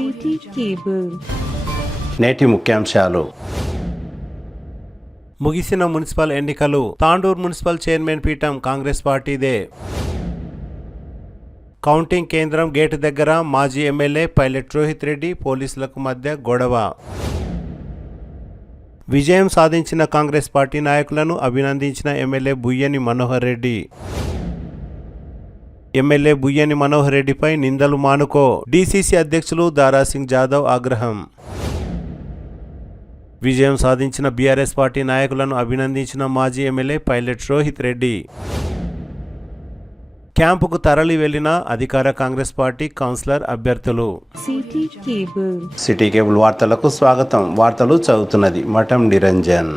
City cable. నేటి ముఖ్యాంశాలు. ముగిసిన మున్సిపల్ ఎన్నికలు. తాండూరు మున్సిపల్ చైర్మన్ పీఠం కాంగ్రెస్ పార్టీదే. కౌంటింగ్ కేంద్రం గేటు దగ్గర మాజీ ఎమ్మెల్యే పైలట్ రోహిత్ రెడ్డి పోలీసులకు మధ్య గొడవ. విజయం సాధించిన కాంగ్రెస్ పార్టీ నాయకులను అభినందించిన ఎమ్మెల్యే బుయ్యని మనోహర్ రెడ్డి. ఎమ్మెల్యే బుయ్యని మనోహర్ రెడ్డిపై నిందలు మానుకో డీసీసీ అధ్యక్షులు దారాసింగ్ జాదవ్ ఆగ్రహం. విజయం సాధించిన బీఆర్ఎస్ పార్టీ నాయకులను అభినందించిన మాజీ ఎమ్మెల్యే పైలట్ రోహిత్ రెడ్డి. క్యాంపుకు తరలి వెళ్లిన అధికార కాంగ్రెస్ పార్టీ కౌన్సిలర్ అభ్యర్థులు. సిటీ కేబుల్ వార్తలకు స్వాగతం. వార్తలు చదువుతున్నది మఠం నిరంజన్.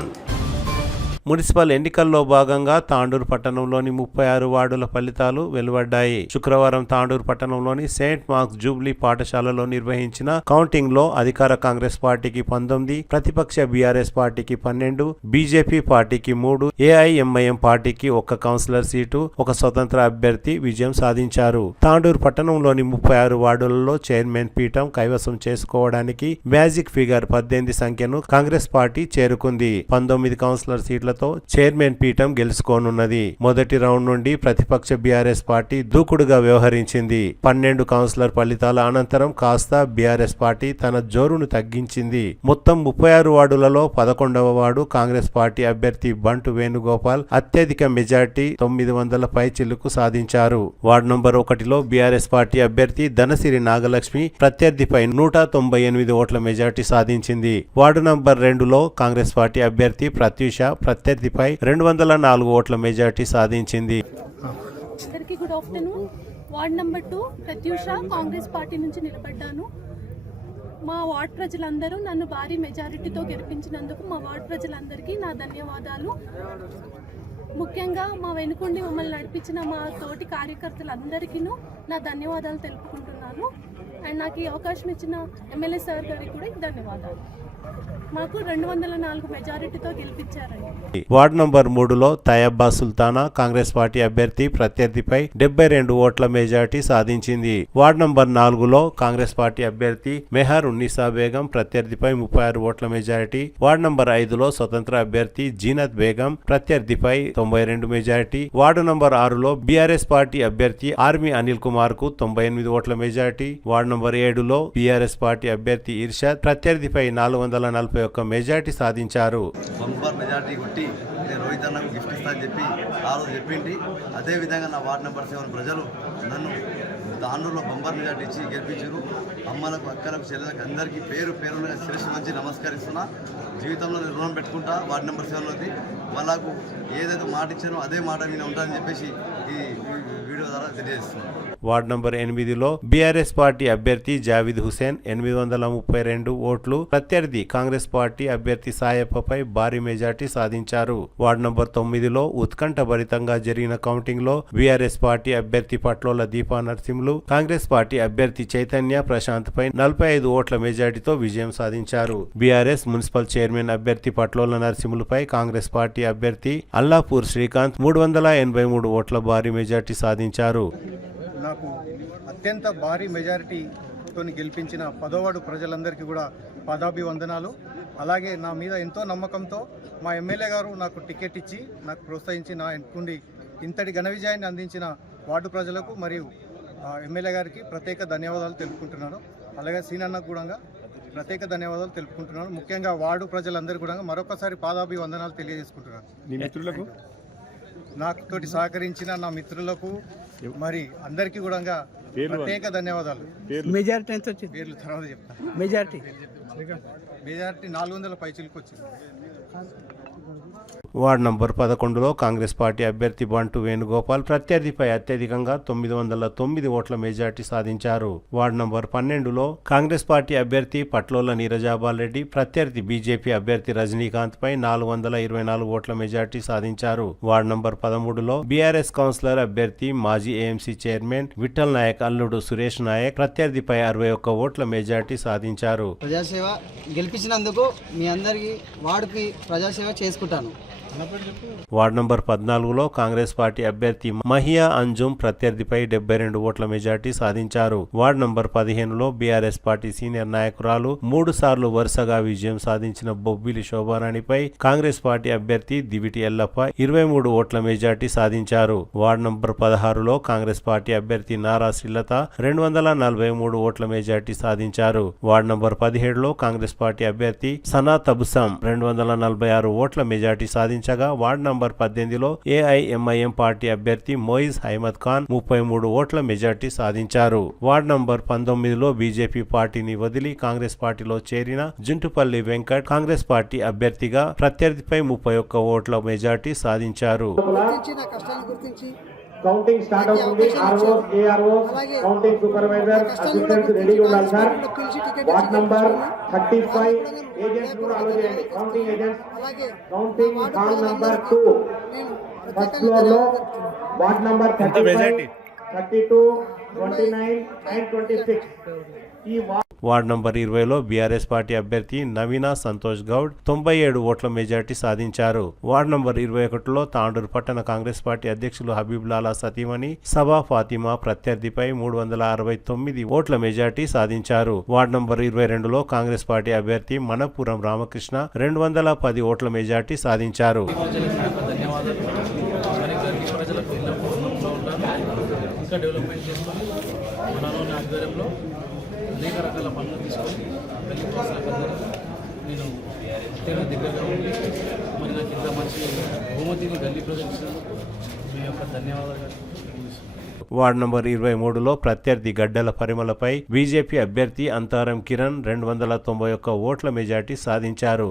మున్సిపల్ ఎన్నికల్లో భాగంగా తాండూరు పట్టణంలోని 36 వార్డుల ఫలితాలు వెలువడ్డాయి. శుక్రవారం తాండూరు పట్టణంలోని సెయింట్ మార్క్స్ జూబ్లీ పాఠశాలలో నిర్వహించిన కౌంటింగ్ లో అధికార కాంగ్రెస్ పార్టీకి 19, ప్రతిపక్ష బీఆర్ఎస్ పార్టీకి 12, బీజేపీ పార్టీకి 3, ఏఐఎంఐఎం పార్టీకి 1 కౌన్సిలర్ సీటు, 1 స్వతంత్ర అభ్యర్థి విజయం సాధించారు. తాండూరు పట్టణంలోని 36 వార్డులలో చైర్మన్ పీఠం కైవసం చేసుకోవడానికి మ్యాజిక్ ఫిగర్ 18 సంఖ్యను కాంగ్రెస్ పార్టీ చేరుకుంది. 19 కౌన్సిలర్ సీట్ల చైర్మన్ పీఠం గెలుచుకోనున్నది. మొదటి రౌండ్ నుండి ప్రతిపక్ష బీఆర్ఎస్ పార్టీ దూకుడుగా వ్యవహరించింది. 12 కౌన్సిలర్ ఫలితాల అనంతరం కాస్త బీఆర్ఎస్ పార్టీ తన జోరును తగ్గించింది. మొత్తం 36 వార్డులలో 11వ వార్డు కాంగ్రెస్ పార్టీ అభ్యర్థి బంటు వేణుగోపాల్ అత్యధిక మెజార్టీ 900 పైచిలుకు సాధించారు. వార్డు నంబర్ 1లో బీఆర్ఎస్ పార్టీ అభ్యర్థి ధనసిరి నాగలక్ష్మి ప్రత్యర్థిపై 198 ఓట్ల మెజార్టీ సాధించింది. వార్డు నంబర్ 2లో కాంగ్రెస్ పార్టీ అభ్యర్థి ప్రత్యూష ప్రత్యర్థిపై 204 ఓట్ల మెజార్టీ సాధించింది. అందరికీ good afternoon. Ward number 2 Pratyusha Congress party నుంచి నిలబడ్డాను. మా వార్డ్ ప్రజలందరూ నన్ను భారీ మెజారిటీతో గెలిపించినందుకు మా వార్డ్ ప్రజలందరికీ నా ధన్యవాదాలు. ముఖ్యంగా మా వెనుకుండి మమ్మల్ని నడిపించిన మా తోటి కార్యకర్తలందరికీ నా ధన్యవాదాలు తెలుపుకుంటున్నాను. అండ్ నాకు ఈ అవకాశం ఇచ్చిన ఎమ్మెల్యే సార్ గారికి కూడా ధన్యవాదాలు. మాకు 204 మెజారిటీతో గెలిపించారండి. వార్డు నంబర్ 3లో తయబ్బా సుల్తానా కాంగ్రెస్ పార్టీ అభ్యర్థి ప్రత్యర్థిపై 72 ఓట్ల మెజార్టీ సాధించింది. వార్డు నంబర్ 4లో కాంగ్రెస్ పార్టీ అభ్యర్థి మెహర్ ఉన్నీసా బేగం ప్రత్యర్థిపై 36 ఓట్ల మెజార్టీ. వార్డు నంబర్ 5లో స్వతంత్ర అభ్యర్థి జీనత్ బేగం ప్రత్యర్థిపై 92 మెజార్టీ. వార్డు నంబర్ 6లో బీఆర్ఎస్ పార్టీ అభ్యర్థి ఆర్మీ అనిల్ కుమార్ కు 98 ఓట్ల మెజార్టీ. వార్డు నంబర్ 7లో బీఆర్ఎస్ పార్టీ అభ్యర్థి ఇర్షాద్ ప్రత్యర్థిపై 441 మెజార్టీ సాధించారు. బంపర్ మెజార్టీ కొట్టి నేను రోహిత్ అన్నకు గిఫ్ట్ ఇస్తా అని చెప్పి ఆ రోజు చెప్పింది. అదేవిధంగా నా వార్డు నెంబర్ 7 ప్రజలు నన్ను తాండూరులో బంపర్ మెజార్టీ ఇచ్చి గెలిపించారు. అమ్మలకు, అక్కలకు, చెల్లెలకు అందరికీ పేరు పేరుగా శిరస్సు మంచి నమస్కరిస్తున్నా. జీవితంలో నేను రుణం పెట్టుకుంటా. వార్డు నెంబర్ 7లోది వాళ్ళకు ఏదైతే మాట ఇచ్చానో అదే మాట నేను ఉంటానని చెప్పేసి ఈ వీడియో ద్వారా తెలియజేస్తున్నాను. వార్డు నంబర్ 8లో బీఆర్ఎస్ పార్టీ అభ్యర్థి జావిద్ హుసేన్ 832 ఓట్లు ప్రత్యర్థి కాంగ్రెస్ పార్టీ అభ్యర్థి సాయప్పపై భారీ మెజార్టీ సాధించారు. వార్డు నంబర్ 9లో ఉత్కంఠభరితంగా జరిగిన కౌంటింగ్ లో బీఆర్ఎస్ పార్టీ అభ్యర్థి పట్లోల దీపా నరసింహులు కాంగ్రెస్ పార్టీ అభ్యర్థి చైతన్య ప్రశాంత్ పై 45 ఓట్ల మెజార్టీతో విజయం సాధించారు. బీఆర్ఎస్ మున్సిపల్ చైర్మన్ అభ్యర్థి పట్లోల నరసింహులపై కాంగ్రెస్ పార్టీ అభ్యర్థి అల్లాపూర్ శ్రీకాంత్ 383 ఓట్ల భారీ మెజార్టీ సాధించారు. నాకు అత్యంత భారీ మెజారిటీతో గెలిపించిన 10వ వార్డు ప్రజలందరికీ కూడా పాదాభివందనాలు. అలాగే నా మీద ఎంతో నమ్మకంతో మా ఎమ్మెల్యే గారు నాకు టికెట్ ఇచ్చి నాకు ప్రోత్సహించి నా ఎంటుండి ఇంతటి ఘన విజయాన్ని అందించిన వార్డు ప్రజలకు మరియు ఎమ్మెల్యే గారికి ప్రత్యేక ధన్యవాదాలు తెలుపుకుంటున్నాను. అలాగే సీనన్నకు కూడా ప్రత్యేక ధన్యవాదాలు తెలుపుకుంటున్నాను. ముఖ్యంగా వార్డు ప్రజలందరూ కూడా మరొకసారి పాదాభివందనాలు తెలియజేసుకుంటున్నాను. మీ మిత్రులకు, నాకు తోటి సహకరించిన నా మిత్రులకు మరి అందరికీ కూడా ప్రత్యేక ధన్యవాదాలు. మెజారిటీ ఎంత వచ్చింది? పేర్లు తర్వాత చెప్తాను. మెజారిటీ 400 పైచిలకు వచ్చింది. వార్డు నంబర్ 11లో కాంగ్రెస్ పార్టీ అభ్యర్థి బంటు వేణుగోపాల్ ప్రత్యర్థిపై అత్యధికంగా 909 ఓట్ల మెజార్టీ సాధించారు. వార్డు నంబర్ 12లో కాంగ్రెస్ పార్టీ అభ్యర్థి పట్లోల నీరజాబాల్ రెడ్డి ప్రత్యర్థి బీజేపీ అభ్యర్థి రజనీకాంత్ పై 424 ఓట్ల మెజార్టీ సాధించారు. వార్డు నంబర్ 13లో బీఆర్ఎస్ కౌన్సిలర్ అభ్యర్థి మాజీ ఏఎంసీ చైర్మన్ విఠల్ నాయక్ అల్లుడు సురేష్ నాయక్ ప్రత్యర్థిపై 61 ఓట్ల మెజార్టీ సాధించారు. ప్రజాసేవ గెలిపించినందుకు మీ అందరికీ వార్డుకి ప్రజాసేవ చేసుకుంటాను. వార్డు నంబర్ 14లో కాంగ్రెస్ పార్టీ అభ్యర్థి మహియా అంజుమ్ ప్రత్యర్థిపై 72 ఓట్ల మెజార్టీ సాధించారు. వార్డు నంబర్ 15లో బీఆర్ఎస్ పార్టీ సీనియర్ నాయకురాలు 3 సార్లు వరుసగా విజయం సాధించిన బొబ్బిలి శోభారాణిపై కాంగ్రెస్ పార్టీ అభ్యర్థి దివిటి ఎల్లప్ప 23 ఓట్ల మెజార్టీ సాధించారు. వార్డు నంబర్ 16లో కాంగ్రెస్ పార్టీ అభ్యర్థి నారా శ్రీలత 243 ఓట్ల మెజార్టీ సాధించారు. వార్డు నంబర్ 17లో కాంగ్రెస్ పార్టీ అభ్యర్థి సనా తబుసం 246 ఓట్ల మెజార్టీ సాధించగా వార్డు నంబర్ 18లో ఏఐఎంఐఎం పార్టీ అభ్యర్థి మొయిజ్ అహ్మద్ ఖాన్ 33 ఓట్ల మెజార్టీ సాధించారు. వార్డు నంబర్ 19లో బీజేపీ పార్టీని వదిలి కాంగ్రెస్ పార్టీలో చేరిన జుంటుపల్లి వెంకట్ కాంగ్రెస్ పార్టీ అభ్యర్థిగా ప్రత్యర్థిపై 31 ఓట్ల మెజార్టీ సాధించారు. కౌంటింగ్ స్టార్ట్ అవుతుంది. ROs AROs counting supervisor assistants రెడీగా ఉండాలి సార్. వార్డ్ నంబర్ 35 ఏజెంట్స్ కూడా అలో చేయండి. Counting agents counting hall number 2 first floor లో వార్డ్ నంబర్ 35 32 29 and 26 ఈ వార్డు నంబర్ 20లో బీఆర్ఎస్ పార్టీ అభ్యర్థి నవీనా సంతోష్ గౌడ్ 97 ఓట్ల మెజార్టీ సాధించారు. వార్డు నంబర్ 21లో తాండూరు పట్టణ కాంగ్రెస్ పార్టీ అధ్యక్షులు హబీబుల్లాలా సతీమణి సబా ఫాతిమా ప్రత్యర్థిపై 369 ఓట్ల మెజార్టీ సాధించారు. వార్డు నంబర్ 22లో కాంగ్రెస్ పార్టీ అభ్యర్థి మనపురం రామకృష్ణ 210 ఓట్ల మెజార్టీ సాధించారు. డెవలప్మెంట్ చేసుకొని మనలోని ఆధ్వర్యంలో అనేక రకాల పనులు తీసుకొని గల్లీ ప్రజలందరికీ నేను అత్యంత దగ్గరగా ఉండి మరి నాకు ఇంత మంచి బహుమతిని గల్లీ ప్రజలకు మీ యొక్క ధన్యవాదాలు. వార్డు నంబర్ 23లో ప్రత్యర్థి గడ్డల పరిమళపై బీజేపీ అభ్యర్థి అంతారం కిరణ్ 291 ఓట్ల మెజార్టీ సాధించారు.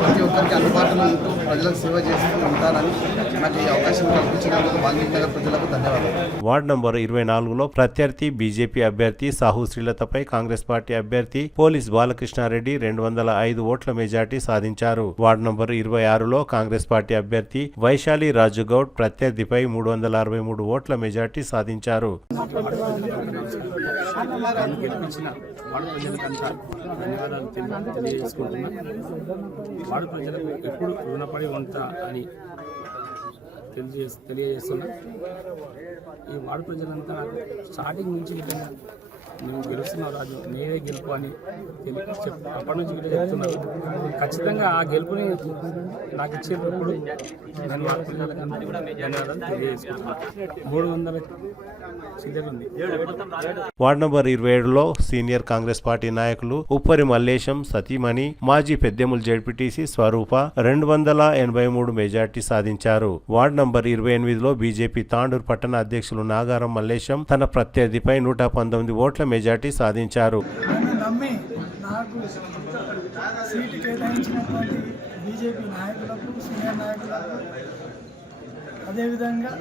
ప్రతి ఒక్కరికి అందుబాటులో ఉంటూ ప్రజలకు సేవ చేస్తూ ఉంటారని నాకు ఈ అవకాశం కల్పించినందుకు వాల్మీకి నగర్ ప్రజలకు ధన్యవాదాలు. వార్డు నంబర్ 24లో ప్రత్యర్థి బీజేపీ అభ్యర్థి సాహు శ్రీలతపై కాంగ్రెస్ పార్టీ అభ్యర్థి పోలీస్ బాలకృష్ణారెడ్డి 205 ఓట్ల మెజార్టీ సాధించారు. వార్డు నంబర్ 26లో కాంగ్రెస్ పార్టీ అభ్యర్థి వైశాలి రాజుగౌడ్ ప్రత్యర్థిపై 363 ఓట్ల మెజార్టీ సాధించారు. వాడు ప్రజలకు ఎప్పుడు రుణపడి ఉంటా అని తెలియజేస్తున్నా. ఈ వాడు ప్రజలంతా స్టార్టింగ్ నుంచి నువ్వు గెలుస్తున్నావు రాజు, నేనే గెలుపు అని అప్పటి నుంచి కూడా చెప్తున్నారు. ఖచ్చితంగా ఆ గెలుపుని నాకు ఇచ్చేటప్పుడు నేను వాడు ప్రజలకు ధన్యవాదాలు తెలియజేసుకుంటున్నాను. 300 చిల్లర ఉంది. వార్డు నంబర్ 27లో సీనియర్ కాంగ్రెస్ పార్టీ నాయకులు ఉప్పరి మల్లేశం సతీమణి మాజీ పెద్దెముల్ జెడ్పీటీసీ స్వరూప 283 మెజార్టీ సాధించారు. వార్డు నంబర్ 28లో బీజేపీ తాండూరు పట్టణ అధ్యక్షులు నాగారం మల్లేశం తన ప్రత్యర్థిపై 119 ఓట్ల మెజార్టీ సాధించారు. నమ్మి నాకు సీటు కేటాయించినటువంటి బీజేపీ నాయకులకు సీనియర్ నాయకులకు అదేవిధంగా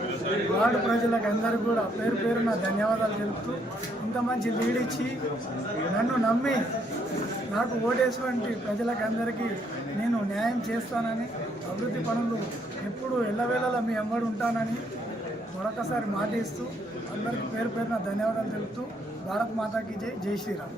వార్డు ప్రజలకు అందరూ కూడా పేరు పేరున ధన్యవాదాలు తెలుపుతూ ఇంత మంచి లీడ్ ఇచ్చి నన్ను నమ్మి నాకు ఓటేటువంటి ప్రజలకు అందరికీ నేను న్యాయం చేస్తానని అభివృద్ధి పనులు ఎప్పుడు ఎల్లవేళలా మీ అమ్మడు ఉంటానని మరొకసారి మాట ఇస్తూ అందరికీ పేరు పేరున ధన్యవాదాలు తెలుపుతూ భారత్ మాతాకి జై, జై శ్రీరామ్.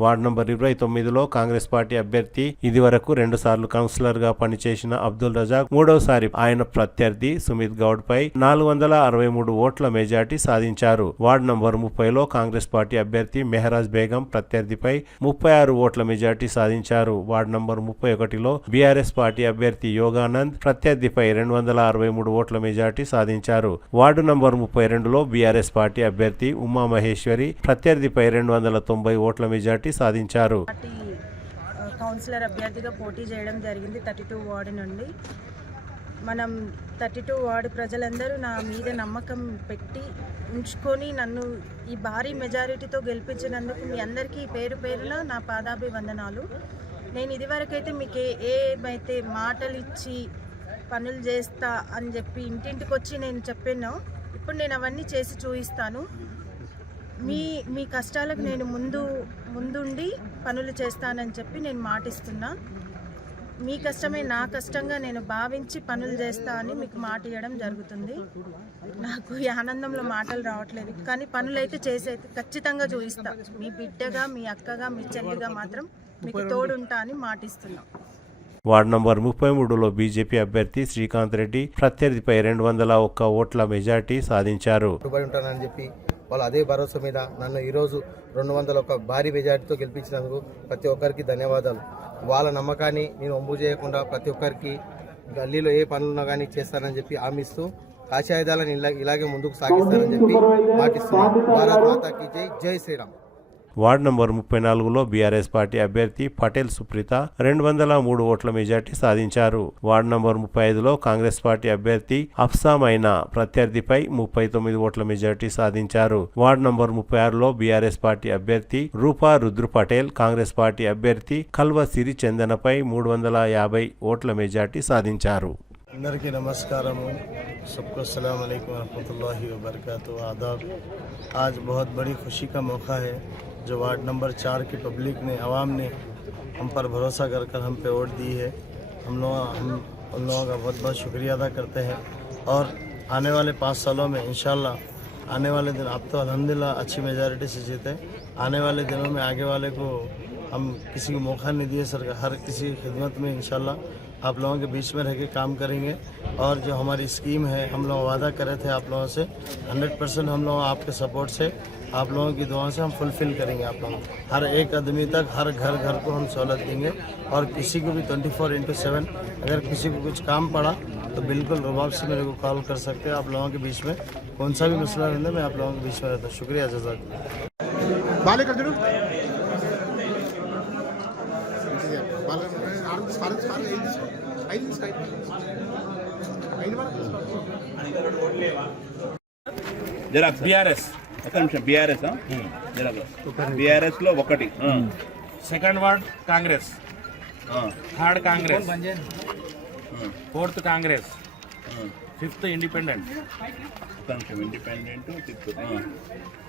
వార్డు నంబర్ 29లో కాంగ్రెస్ పార్టీ అభ్యర్థి ఇదివరకు 2 సార్లు కౌన్సిలర్ గా పనిచేసిన అబ్దుల్ రజాక్ మూడవసారి ఆయన ప్రత్యర్థి సుమిత్ గౌడ్ పై 463 ఓట్ల మెజార్టీ సాధించారు. వార్డు నంబర్ 30లో కాంగ్రెస్ పార్టీ అభ్యర్థి మెహరాజ్ బేగం ప్రత్యర్థిపై 36 ఓట్ల మెజార్టీ సాధించారు. వార్డు నంబర్ 31లో బీఆర్ఎస్ పార్టీ అభ్యర్థి యోగానంద్ ప్రత్యర్థిపై 263 ఓట్ల మెజార్టీ సాధించారు. వార్డు నంబర్ 32లో బీఆర్ఎస్ పార్టీ అభ్యర్థి ఉమా మహేశ్వరి ప్రత్యర్థిపై 290 ఓట్ల మెజార్టీ సాధించారు. కౌన్సిలర్ అభ్యర్థిగా పోటీ చేయడం జరిగింది 32 వార్డు నుండి. మనం 32 వార్డు ప్రజలందరూ నా మీద నమ్మకం పెట్టి ఉంచుకొని నన్ను ఈ భారీ మెజారిటీతో గెలిపించినందుకు మీ అందరికీ పేరు పేరున నా పాదాభివందనాలు. నేను ఇదివరకైతే మీకు ఏమైతే మాటలు ఇచ్చి పనులు చేస్తా అని చెప్పి ఇంటింటికి వచ్చి నేను చెప్పాను, ఇప్పుడు నేను అవన్నీ చేసి చూపిస్తాను. మీ కష్టాలకు నేను ముందుండి పనులు చేస్తానని చెప్పి నేను మాటిస్తున్నా. మీ కష్టమే నా కష్టంగా నేను భావించి పనులు చేస్తా అని మీకు మాట ఇవ్వడం జరుగుతుంది. నాకు ఈ ఆనందంలో మాటలు రావట్లేదు, కానీ పనులు అయితే ఖచ్చితంగా చూపిస్తా. మీ బిడ్డగా, మీ అక్కగా, మీ చెల్లిగా మాత్రం మీకు తోడుంటా అని మాటిస్తున్నాం. వార్డు నంబర్ 33లో బీజేపీ అభ్యర్థి శ్రీకాంత్ రెడ్డి ప్రత్యర్థిపై 201 ఓట్ల మెజార్టీ సాధించారు. ఉంటానని చెప్పి వాళ్ళు అదే భరోసా మీద నన్ను ఈరోజు 201 భారీ మెజార్టీతో గెలిపించినందుకు ప్రతి ఒక్కరికి ధన్యవాదాలు. వాళ్ళ నమ్మకాన్ని నేను ఒంబు చేయకుండా ప్రతి ఒక్కరికి గల్లీలో ఏ పనులున్నా కానీ చేస్తానని చెప్పి హామీ ఇస్తూ ఆశయాదాలను ఇలాగే ముందుకు సాగిస్తానని చెప్పి మాటిస్తున్నాను. భారత్ మాతాకి జై, జై శ్రీరామ్. వార్డు నంబర్ 34లో బీఆర్ఎస్ పార్టీ అభ్యర్థి పటేల్ సుప్రీత 203 ఓట్ల మెజార్టీ సాధించారు. వార్డు నంబర్ 35లో కాంగ్రెస్ పార్టీ అభ్యర్థి అఫ్సా మైనా ప్రత్యర్థిపై 39 ఓట్ల మెజార్టీ సాధించారు. వార్డు నంబర్ 36లో బీఆర్ఎస్ పార్టీ అభ్యర్థి రూపా రుద్రు పటేల్ కాంగ్రెస్ పార్టీ అభ్యర్థి కల్వ సిరి చందనపై 350 ఓట్ల మెజార్టీ సాధించారు. అందరికీ నమస్కారము. सबको अस्सलाम वालेकुम रहमतुल्लाहि व बरकातहू आदाब. आज बहुत बड़ी खुशी का मौका है जो वार्ड नंबर 4 की पब्लिक ने, आवाम ने हम पर भरोसा कर हम पे वोट दी है. हम उन लोगों का बहुत बहुत शुक्रिया अदा करते हैं और आने वाले 5 सालों में इंशाल्लाह आने वाले दिन, अब तो अल्हम्दुलिल्लाह अच्छी मेजॉरिटी से जीते, आने वाले दिनों में आगे वाले को हम किसी को मौका नहीं दिए सरकार, हर किसी की खिदमत में इंशाल्लाह आप लोगों के बीच में रह के काम करेंगे. और जो हमारी स्कीम है हम लोग वादा करे थे आप लोगों से 100% हम लोग आपके सपोर्ट से, आप लोगों की दुआओं से हम फुलफिल करेंगे. आप लोगों हर एक आदमी तक, हर घर को हम सहूलत देंगे और किसी को भी 24/7 अगर किसी को कुछ काम पड़ा तो बिल्कुल रुबाब से मेरे को कॉल कर सकते हैं. आप लोगों के बीच में कौन सा भी मसला रहता है मैं आप लोगों के बीच में रहता हूँ. शुक्रिया, బీఆర్ఎస్ లో 1 second ward Congress, third Congress, fourth Congress, fifth independent,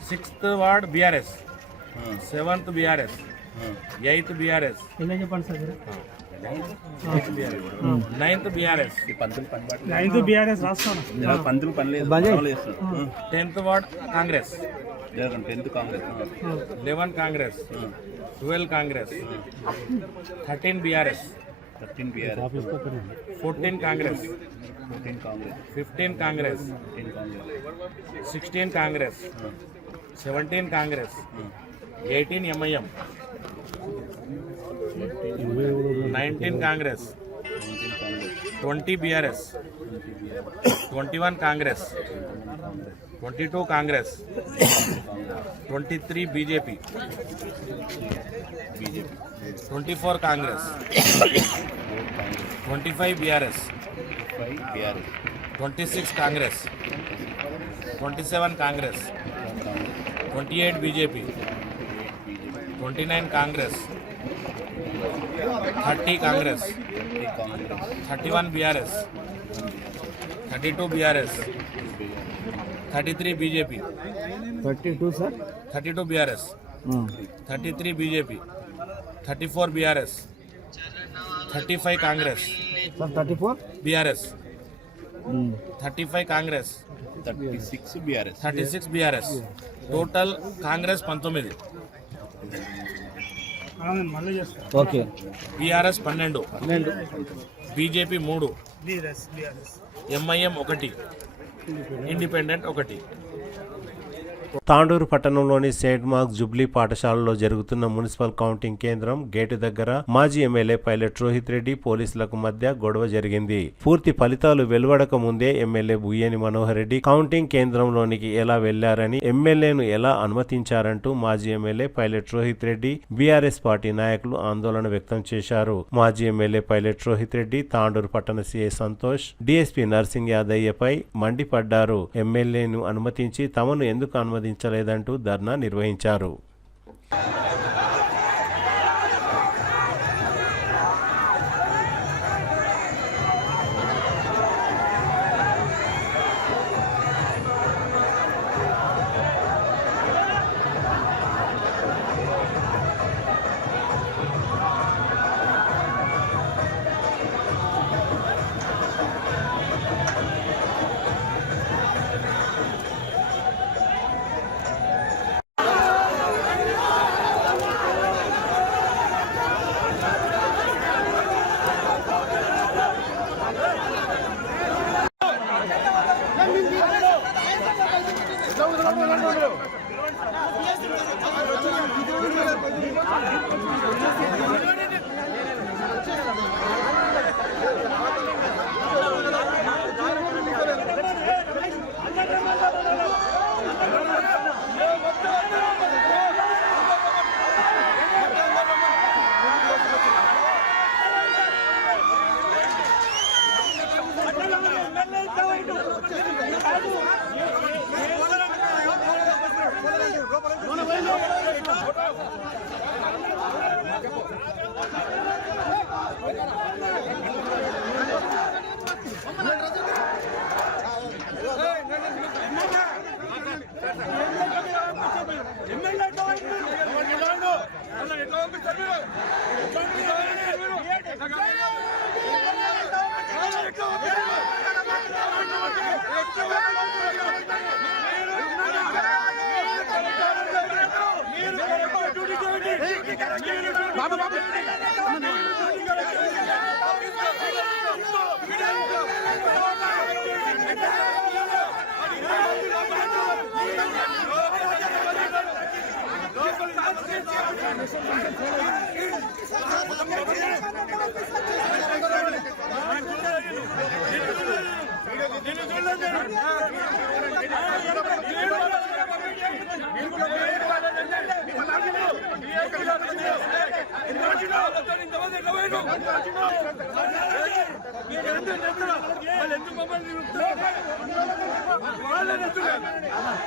sixth ward BRS, seventh BRS, 8th BRS, 9th BRS, 10th ward Congress, 11 Congress, 12 Congress, 13 BRS, 14 Congress, 15 Congress, 16 Congress, 17 Congress, 18 MIM, 19 Congress, 20 BRS, 21 Congress, 22 Congress, 23 BJP, 24 Congress, 25 BRS, 26 Congress, 27 Congress, 28 BJP, 29 Congress, 30 Congress, 31 BRS, 32 BRS, 33 BJP, 32 BRS, 33 BJP, 34 BRS, 35 Congress, 34 BRS, 35 Congress, 36 BRS, total Congress 19, BRS 12, BJP 3, MIM 1, independent 1. Tandur పట్టణంలోని Saint marks Jubilee పాఠశాలలో జరుగుతున్న municipal counting కేంద్రం gate దగ్గర మాజీ MLA pilot Rohit Reddy పోలీసులకు మధ్య గొడవ జరిగింది. పూర్తి ఫలితాలు వెలువడక ముందే ఎమ్మెల్యే బుయ్యేని మనోహర్ రెడ్డి కౌంటింగ్ కేంద్రంలోనికి ఎలా వెళ్లారని, ఎమ్మెల్యేను ఎలా అనుమతించారంటూ మాజీ MLA pilot Rohit Reddy, BRS party నాయకులు ఆందోళన వ్యక్తం చేశారు. మాజీ ఎమ్మెల్యే పైలట్ రోహిత్ రెడ్డి తాండూరు పట్టణ సీఐ సంతోష్, డీఎస్పీ నర్సింగ్ యాదయ్యపై మండిపడ్డారు. ఎమ్మెల్యేను అనుమతించి తమను ఎందుకు అనుమతించలేదంటూ ధర్నా నిర్వహించారు.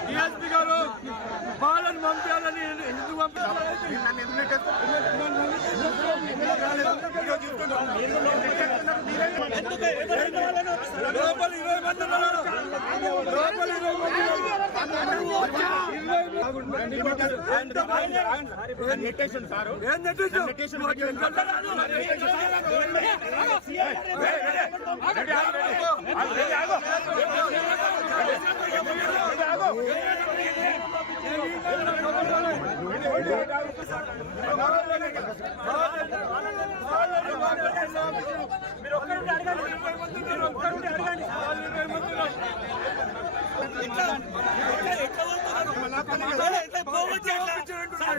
డిఎస్పీ గారు వాళ్ళని పంపించాలని ఎందుకు లోపల 20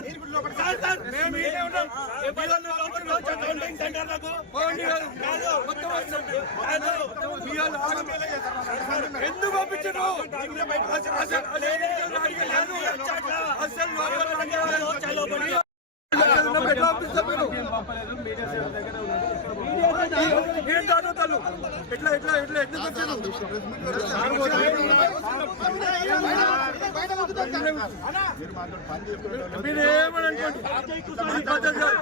మంది లోపల ఎందుకు పంపించను ఎట్లా ఎట్లా ఎట్లా ఎట్లా వచ్చాను మీరు ఏమని అనుకోండి ఇది పద్ధతి కాదు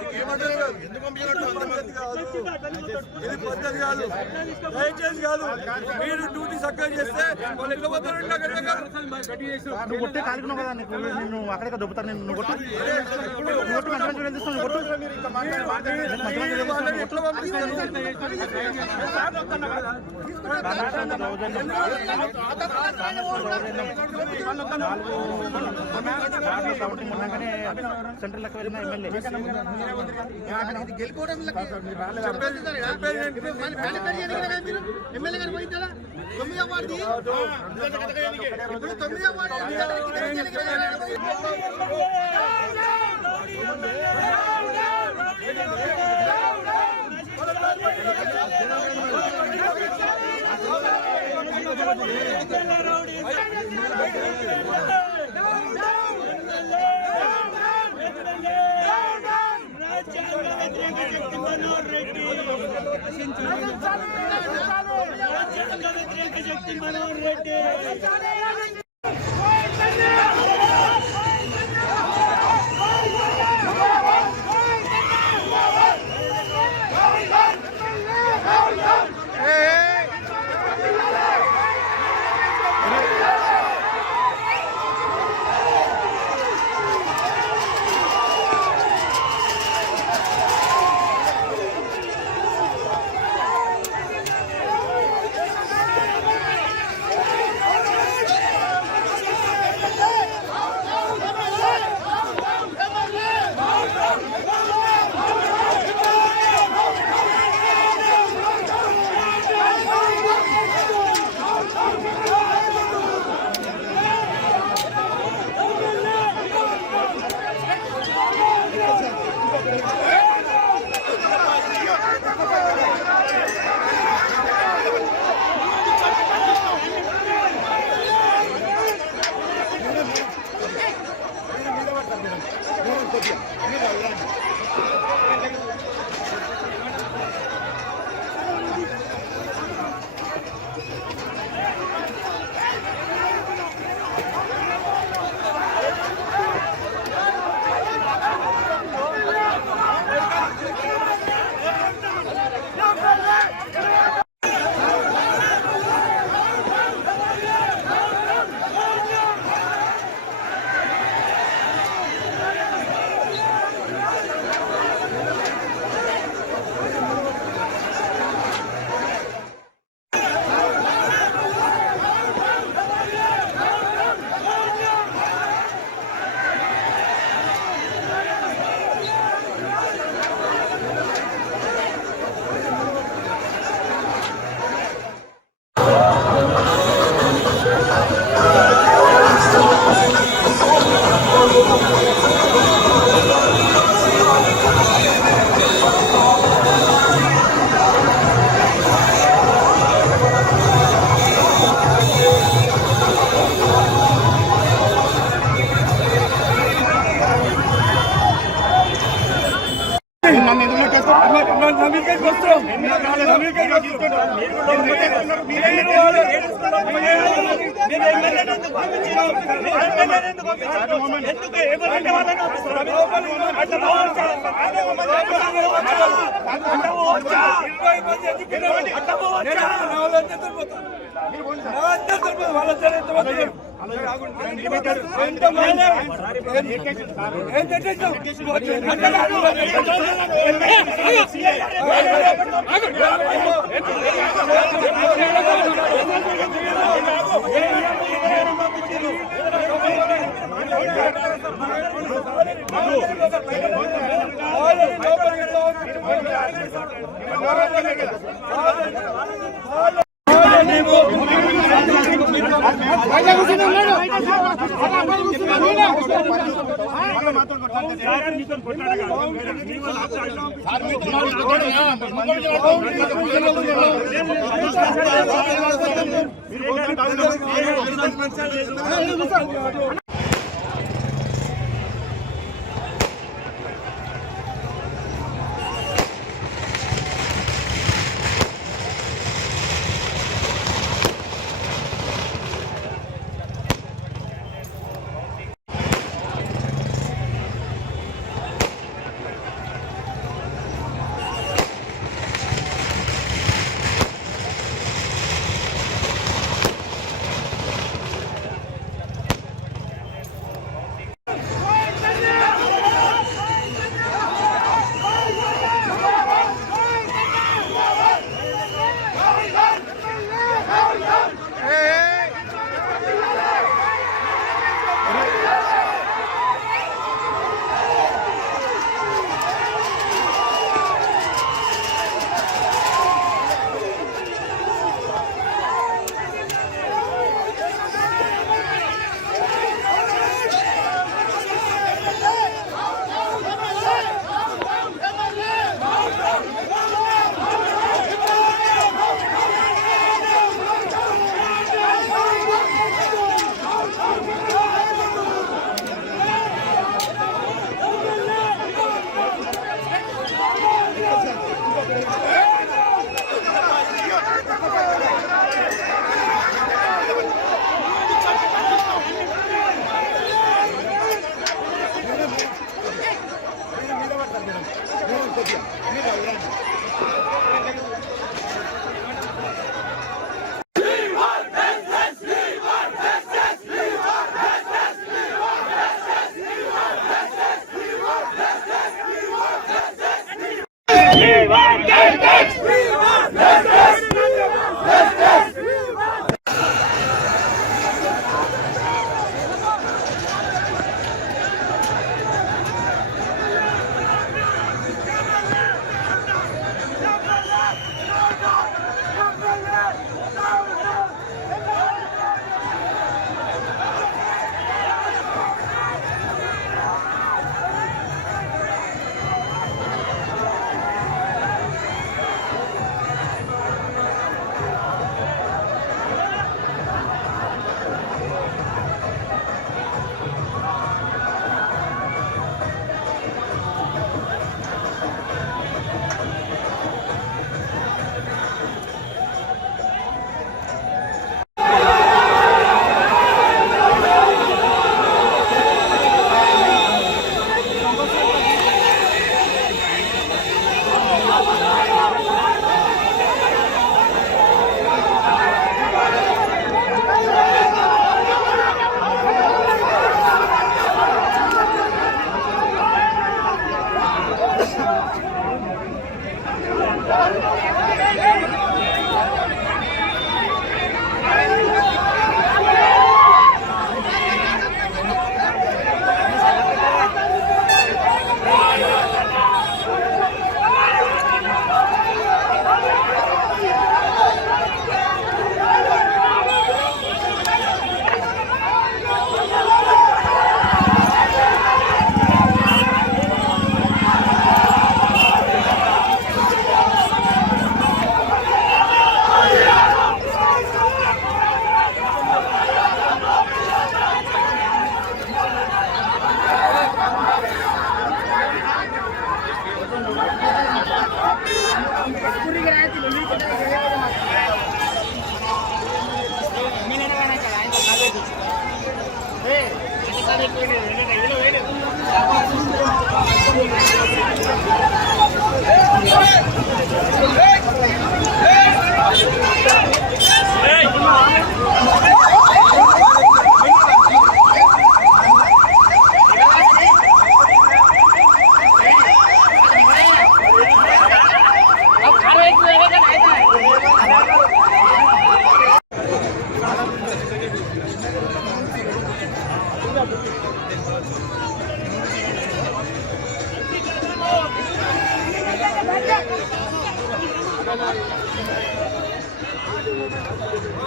ఇది పద్ధతి కాదు దయచేసి కాదు మీరు డ్యూటీ చక్కగా చేస్తే వాళ్ళు ఎట్లా పోతారంటే నువ్వు కొట్టే కాలికున్నావు కదా నిన్ను అక్కడికి దొబ్బుతాను నిన్ను కొట్టు ఎట్లా పంపిస్తారు సెంట్రల్ లెక్క వెళ్ళిన ఎమ్మెల్యే ఎమ్మెల్యే గారు పోయిందా 9వ వార్డు 9వ వార్డు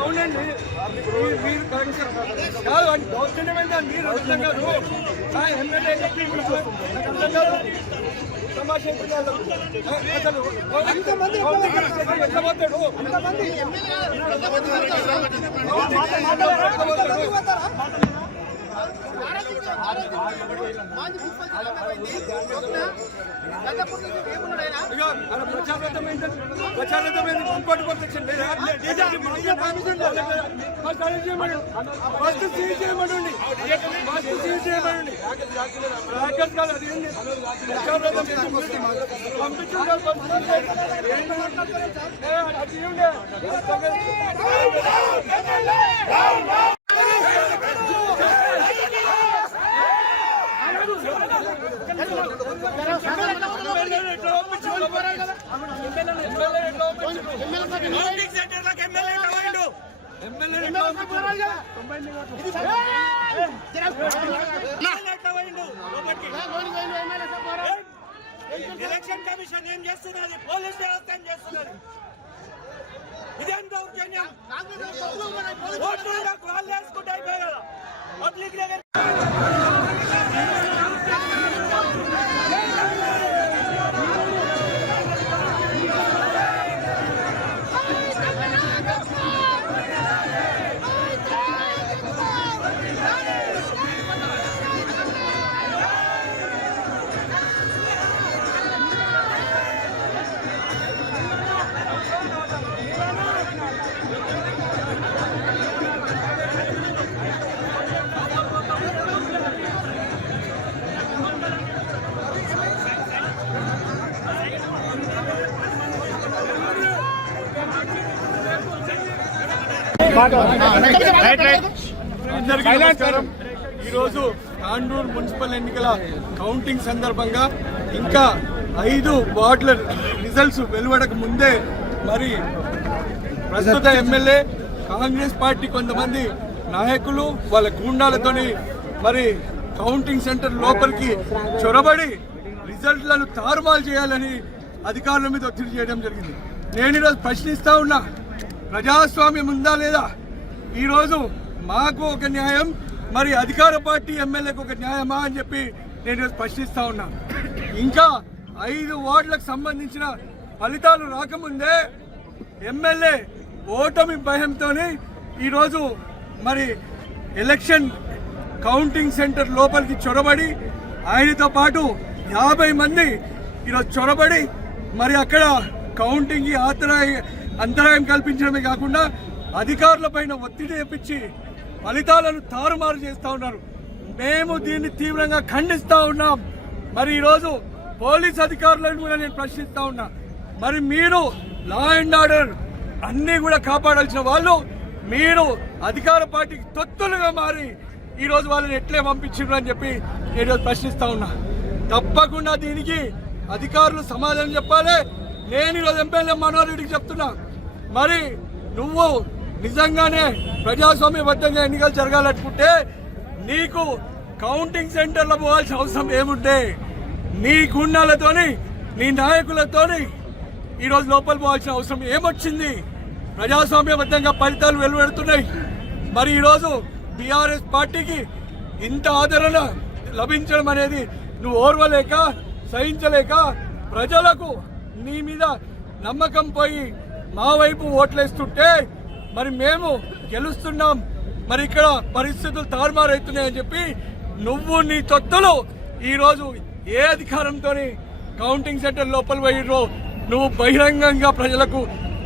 అవునండి, మీరు కాదు దౌర్జన్యమైందా? మీరు అర్థం కాదు. ఎమ్మెల్యే తమాషా అసలు ఎంతమంది ఎట్లా పోతాడు? ప్రచారతమైన ఇంకోటి ప్రొటెక్షన్ లేదా? ఫస్ట్ సీజ్ చేయమనండి, ఫస్ట్ సీజ్ చేయమనండి. రాకేష్ గారు అది ఏంటి? పంపించుండాలి, అది ఉండే ఎలక్షన్ కమిషన్ ఏం చేస్తున్నది? పోలీస్ వ్యవస్థ ఏం చేస్తున్నది? ఇదేం దౌర్జన్యం? వాళ్ళు వేసుకుంటే అయిపోయాయి కదా పబ్లిక్ దగ్గర. అందరికీ నమస్కారం. ఈరోజు తాండూరు మున్సిపల్ ఎన్నికల కౌంటింగ్ సందర్భంగా ఇంకా 5 వార్డుల రిజల్ట్స్ వెలువడక ముందే మరి ప్రస్తుత ఎమ్మెల్యే కాంగ్రెస్ పార్టీ కొంతమంది నాయకులు వాళ్ళ గూండాలతోని మరి కౌంటింగ్ సెంటర్ లోపలికి చొరబడి రిజల్ట్లను తారుమారు చేయాలని అధికారుల మీద ఒత్తిడి చేయడం జరిగింది. నేను ఈరోజు ప్రశ్నిస్తా ఉన్నా, ప్రజాస్వామ్యం ఉందా లేదా? ఈరోజు మాకు ఒక న్యాయం, మరి అధికార పార్టీ ఎమ్మెల్యేకి ఒక న్యాయమా అని చెప్పి నేను ప్రశ్నిస్తా ఉన్నా. ఇంకా 5 వార్డులకు సంబంధించిన ఫలితాలు రాకముందే ఎమ్మెల్యే ఓటమి భయంతో ఈరోజు మరి ఎలక్షన్ కౌంటింగ్ సెంటర్ లోపలికి చొరబడి ఆయనతో పాటు 50 మంది ఈరోజు చొరబడి మరి అక్కడ కౌంటింగ్కి అంతరాయం కల్పించడమే కాకుండా అధికారుల పైన ఒత్తిడి తెప్పించి ఫలితాలను తారుమారు చేస్తూ ఉన్నారు. మేము దీన్ని తీవ్రంగా ఖండిస్తూ ఉన్నాం. మరి ఈరోజు పోలీస్ అధికారులను కూడా నేను ప్రశ్నిస్తూ ఉన్నా, మరి మీరు లా అండ్ ఆర్డర్ అన్నీ కూడా కాపాడాల్సిన వాళ్ళు మీరు అధికార పార్టీకి తొత్తులుగా మారి ఈరోజు వాళ్ళని ఎట్లే పంపించారు అని చెప్పి నేను ప్రశ్నిస్తూ ఉన్నా. తప్పకుండా దీనికి అధికారులు సమాధానం చెప్పాలి. నేను ఈరోజు ఎమ్మెల్యే మనోహర్ రెడ్డికి చెప్తున్నా, మరి నువ్వు నిజంగానే ప్రజాస్వామ్యబద్ధంగా ఎన్నికలు జరగాలనుకుంటే నీకు కౌంటింగ్ సెంటర్లో పోవాల్సిన అవసరం ఏముంటే నీ గుండాలతోని నీ నాయకులతోని ఈరోజు లోపల పోవాల్సిన అవసరం ఏమొచ్చింది? ప్రజాస్వామ్యబద్ధంగా ఫలితాలు వెలువడుతున్నాయి. మరి ఈరోజు బీఆర్ఎస్ పార్టీకి ఇంత ఆదరణ లభించడం అనేది నువ్వు ఓర్వలేక సహించలేక ప్రజలకు నీ మీద నమ్మకం పోయి మా వైపు ఓట్లేస్తుంటే మరి మేము గెలుస్తున్నాం, మరి ఇక్కడ పరిస్థితులు తారుమారవుతున్నాయని చెప్పి నువ్వు నీ తొత్తులు ఈరోజు ఏ అధికారంతో కౌంటింగ్ సెంటర్ లోపల పోయిర్రో నువ్వు బహిరంగంగా ప్రజలకు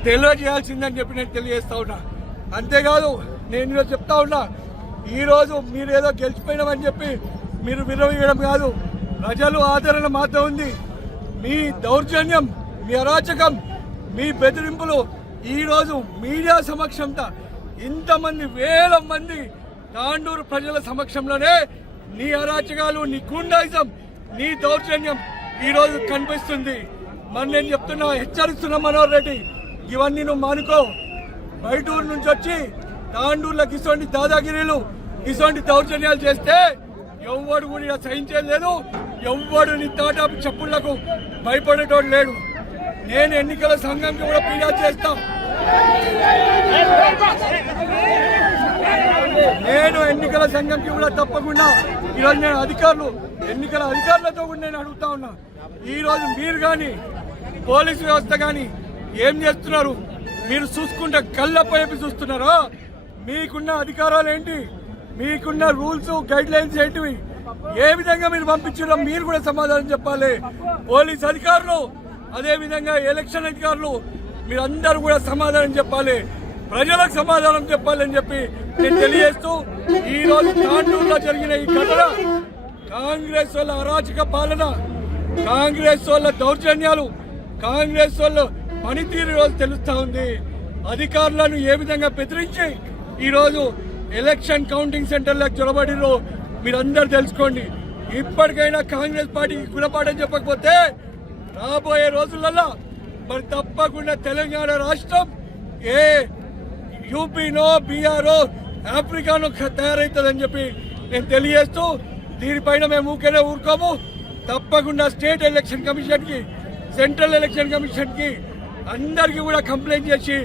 తెలియజేయాల్సిందని చెప్పి నేను తెలియజేస్తా ఉన్నా. అంతేకాదు నేను ఈరోజు చెప్తా ఉన్నా, ఈరోజు మీరు ఏదో గెలిచిపోయినామని చెప్పి మీరు విరవీయడం కాదు, ప్రజలు ఆదరణ మాత్రం ఉంది. మీ దౌర్జన్యం, మీ అరాచకం, మీ బెదిరింపులు ఈరోజు మీడియా సమక్షంతో ఇంతమంది వేల మంది తాండూరు ప్రజల సమక్షంలోనే నీ అరాచకాలు, నీ గుండాయిజం, నీ దౌర్జన్యం ఈరోజు కనిపిస్తుంది. మరి నేను చెప్తున్నా, హెచ్చరిస్తున్నా మనోహర్ రెడ్డి, ఇవన్నీ నువ్వు మానుకో. బయటూరు నుంచి వచ్చి తాండూరులకు ఇటువంటి దాదాగిరీలు, ఇటువంటి దౌర్జన్యాలు చేస్తే ఎవ్వడు కూడా సహించేది లేదు. ఎవ్వడు నీ తాటాపు చెప్పుళ్లకు భయపడేటోడు లేడు. నేను ఎన్నికల సంఘంకి కూడా ఫిర్యాదు చేస్తా. నేను ఎన్నికల సంఘంకి కూడా తప్పకుండా ఈరోజు నేను ఎన్నికల అధికారులతో కూడా నేను అడుగుతా ఉన్నా. ఈరోజు మీరు కానీ పోలీసు వ్యవస్థ కానీ ఏం చేస్తున్నారు? మీరు చూసుకుంటే కళ్ళపైపు చూస్తున్నారా? మీకున్న అధికారాలు ఏంటి? మీకున్న రూల్స్, గైడ్ లైన్స్ ఏంటివి? ఏ విధంగా మీరు పంపించారో మీరు కూడా సమాధానం చెప్పాలి. పోలీస్ అధికారులు, అదే విధంగా ఎలక్షన్ అధికారులు, మీరందరూ కూడా సమాధానం చెప్పాలి. ప్రజలకు సమాధానం చెప్పాలని చెప్పి నేను తెలియజేస్తూ, ఈ రోజు తాండూరులో జరిగిన ఈ ఘటన కాంగ్రెస్ వాళ్ళ అరాచక పాలన, కాంగ్రెస్ వాళ్ళ దౌర్జన్యాలు, కాంగ్రెస్ వాళ్ళ పనితీరు రోజు తెలుస్తా ఉంది. అధికారులను ఏ విధంగా బెదిరించి ఈరోజు ఎలక్షన్ కౌంటింగ్ సెంటర్లకు చొరబడిరో మీరందరూ తెలుసుకోండి. ఇప్పటికైనా కాంగ్రెస్ పార్టీకి గుణపాఠం చెప్పకపోతే రాబోయే రోజులలో మరి తప్పకుండా తెలంగాణ రాష్ట్రం ఏ యూపీనో, బీఆర్ఓ, ఆఫ్రికానో తయారవుతుందని చెప్పి నేను తెలియజేస్తూ, దీనిపైన మేము ఊరికే ఊరుకోము. తప్పకుండా స్టేట్ ఎలక్షన్ కమిషన్కి, సెంట్రల్ ఎలక్షన్ కమిషన్కి అందరికీ కూడా కంప్లైంట్ చేసి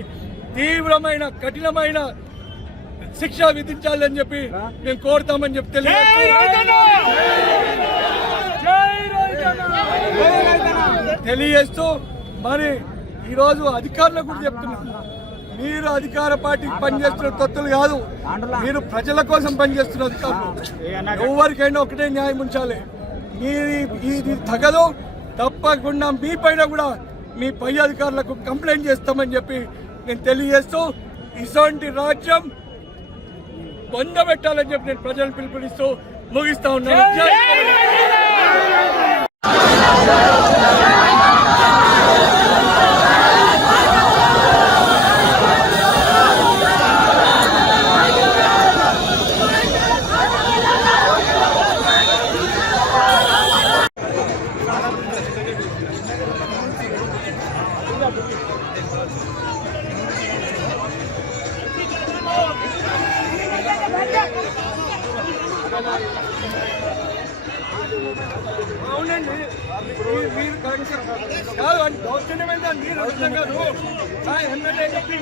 తీవ్రమైన, కఠినమైన శిక్ష విధించాలని చెప్పి మేము కోరుతామని చెప్పి తెలియజేస్తూ, మరి ఈరోజు అధికారులకు కూడా చెప్తున్నాను, మీరు అధికార పార్టీకి పనిచేస్తున్న తొత్తులు కాదు, మీరు ప్రజల కోసం పనిచేస్తున్న అధికారులు. ఎవరికైనా ఒకటే న్యాయం ఉంచాలి. మీరు ఇది తగదు, తప్పకుండా మీ పైన కూడా మీ పై అధికారులకు కంప్లైంట్ చేస్తామని చెప్పి నేను తెలియజేస్తూ, ఇటువంటి రాజ్యం పొందబెట్టాలని చెప్పి నేను ప్రజలను పిలుపునిస్తూ ముగిస్తా ఉన్నాను. అవునండి, మీరు కాదు అని దౌర్జన్యమైందా? మీరు అర్థం కాదు. ఎమ్మెల్యే చెప్పి